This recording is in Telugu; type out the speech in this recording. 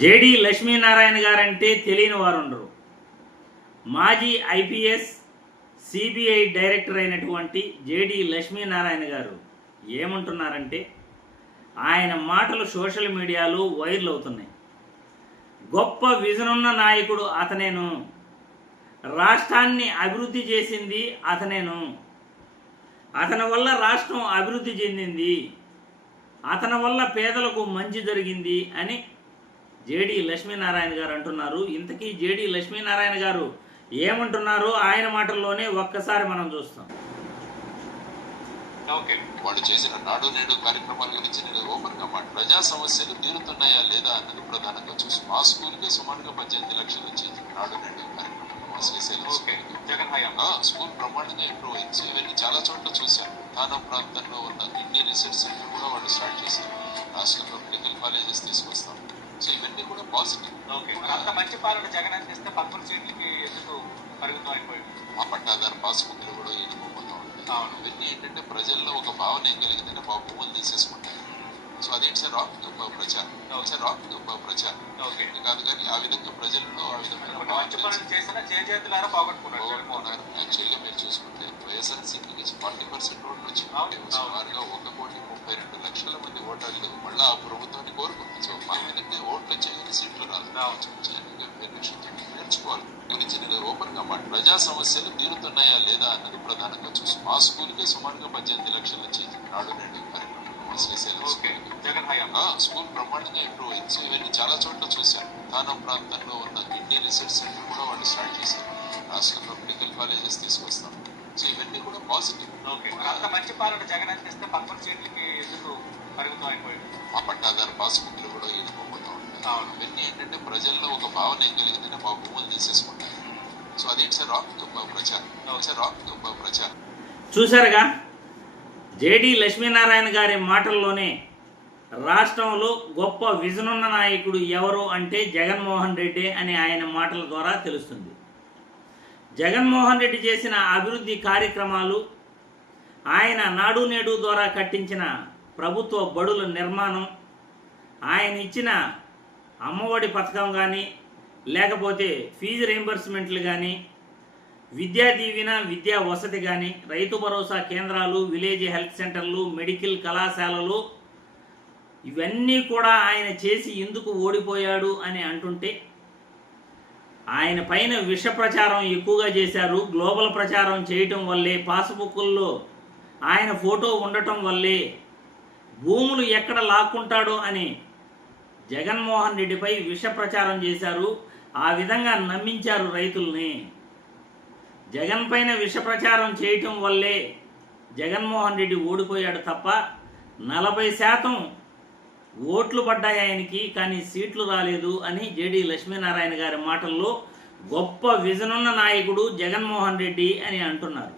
జేడి లక్ష్మీనారాయణ గారంటే తెలియని వారు ఉండరు మాజీ ఐపీఎస్ సిబిఐ డైరెక్టర్ అయినటువంటి జేడి లక్ష్మీనారాయణ గారు ఏమంటున్నారంటే ఆయన మాటలు సోషల్ మీడియాలో వైరల్ అవుతున్నాయి. గొప్ప విజనున్న నాయకుడు అతనేను. రాష్ట్రాన్ని అభివృద్ధి చేసింది అతనేను. అతని వల్ల రాష్ట్రం అభివృద్ధి చెందింది. అతని వల్ల పేదలకు మంచి జరిగింది అని జేడి లక్ష్మీనారాయణ గారు అంటున్నారు. ఇంతకీ జేడి లక్ష్మీనారాయణ గారు ఏమంటున్నారు ఆయన మాటల్లోనే ఒక్కసారి మనం చూస్తాం. ఓకే. వాళ్ళు చేసిన నాడు నేడు కార్యక్రమాల గురించి నేను ఓపెన్గా మాట ప్రజా సమస్యలు తీరుతున్నాయా లేదా అన్నది ప్రధానంగా చూసి మా స్కూల్కి సుమారుగా పద్దెనిమిది లక్షలు వచ్చేది నాడు నేడు కార్యక్రమం స్కూల్ బ్రహ్మాండంగా ఇంప్రూవ్ అయింది. ఇవన్నీ చాలా చోట్ల చూశాను తానా ప్రాంతంలో ఉన్న ఇండియన్ రీసెర్చ్ సెంటర్ కూడా వాళ్ళు స్టార్ట్ చేశారు. రాష్ట్రంలో మెడికల్ కాలేజెస్ తీసుకొస్తాం. సో ఇవన్నీ కూడా పాజిటివ్ అంత మంచి పాలన జగన్ అందిస్తే ఎందుకు పరిమితం అయిపోయింది? మా పట్టాదారు పాస్బుక్లు కూడా ఎన్నుకోబోతా ఉంటాయి ఇవన్నీ ఏంటంటే ప్రజల్లో ఒక భావన ఏం కలిగిందంటే మా భూములు తీసేసుకుంటారు. సో అది ఇట్స్ రాంగ్ ప్రచారం. ఇట్స్ రాంగ్ ప్రచారం. కాదు కానీ ఆ విధంగా ప్రజల్లో ఆ విధమైన యాక్చువల్గా మీరు చూసుకుంటే వైఎస్ఆర్సీపీకి ఫార్టీ పర్సెంట్ ఓట్లు వచ్చి. సుమారుగా ఒక కోటి ముప్పై రెండు లక్షల మంది ఓటర్లు మళ్ళీ ఆ ప్రభుత్వాన్ని కోరుకున్నారు ఎలక్షన్ నేర్చుకోవాలి. గురించి నేను ఓపెన్గా మాట ప్రజా సమస్యలు తీరుతున్నాయా లేదా అన్నది ప్రధానంగా చూసి మా స్కూల్కి సుమారుగా పద్దెనిమిది లక్షలు వచ్చేది నాడు ఓకే స్కూల్ ఆ, బ్రహ్మాండంగా ఇంప్రూవ్ అయింది. సో ఇవన్నీ చాలా చోట్ల చూశాను. తానా ప్రాంతంలో ఉన్న ఇండియన్ రీసెర్చ్ సెంటర్ కూడా వాళ్ళు స్టార్ట్ చేశారు. రాష్ట్రంలో మెడికల్ కాలేజెస్ తీసుకొస్తాం సో ఇవన్నీ కూడా పాజిటివ్ మంచి పాలన జగన్ అందిస్తే పదకొండు సీట్లకి ఎందుకు పరిమితం అయిపోయింది మా పట్టాదారు పాస్బుక్లు కూడా ఎన్నుకోబోతా ఉంటాయి అవును ఇవన్నీ ఏంటంటే ప్రజల్లో ఒక భావన ఏం కలిగిందంటే మా భూములు తీసేసుకుంటారు. సో అది ఇట్స్ రాంగ్ ప్రచారం. ఇట్స్ రాంగ్ ప్రచారం. చూసారుగా జేడి లక్ష్మీనారాయణ గారి మాటల్లోనే రాష్ట్రంలో గొప్ప విజనున్న నాయకుడు ఎవరు అంటే జగన్మోహన్ రెడ్డి అని ఆయన మాటల ద్వారా తెలుస్తుంది. జగన్మోహన్ రెడ్డి చేసిన అభివృద్ధి కార్యక్రమాలు ఆయన నాడు నేడు ద్వారా కట్టించిన ప్రభుత్వ బడుల నిర్మాణం ఆయన ఇచ్చిన అమ్మఒడి పథకం కానీ లేకపోతే ఫీజు రీంబర్స్మెంట్లు కానీ విద్యా దీవెన విద్యా వసతి కానీ రైతు భరోసా కేంద్రాలు విలేజ్ హెల్త్ సెంటర్లు మెడికల్ కళాశాలలు ఇవన్నీ కూడా ఆయన చేసి ఎందుకు ఓడిపోయాడు అని అంటుంటే ఆయన పైన విష ప్రచారం ఎక్కువగా చేశారు. గ్లోబల్ ప్రచారం చేయటం వల్లే పాస్బుక్కుల్లో ఆయన ఫోటో ఉండటం వల్లే భూములు ఎక్కడ లాక్కుంటాడో అని జగన్మోహన్ రెడ్డిపై విష ప్రచారం చేశారు. ఆ విధంగా నమ్మించారు రైతుల్ని. జగన్ పైన విష ప్రచారం చేయటం వల్లే జగన్మోహన్ రెడ్డి ఓడిపోయాడు తప్ప నలభై శాతం ఓట్లు పడ్డాయి ఆయనకి కానీ సీట్లు రాలేదు అని జేడి లక్ష్మీనారాయణ గారి మాటల్లో గొప్ప విజనున్న నాయకుడు జగన్మోహన్ రెడ్డి అని అంటున్నారు.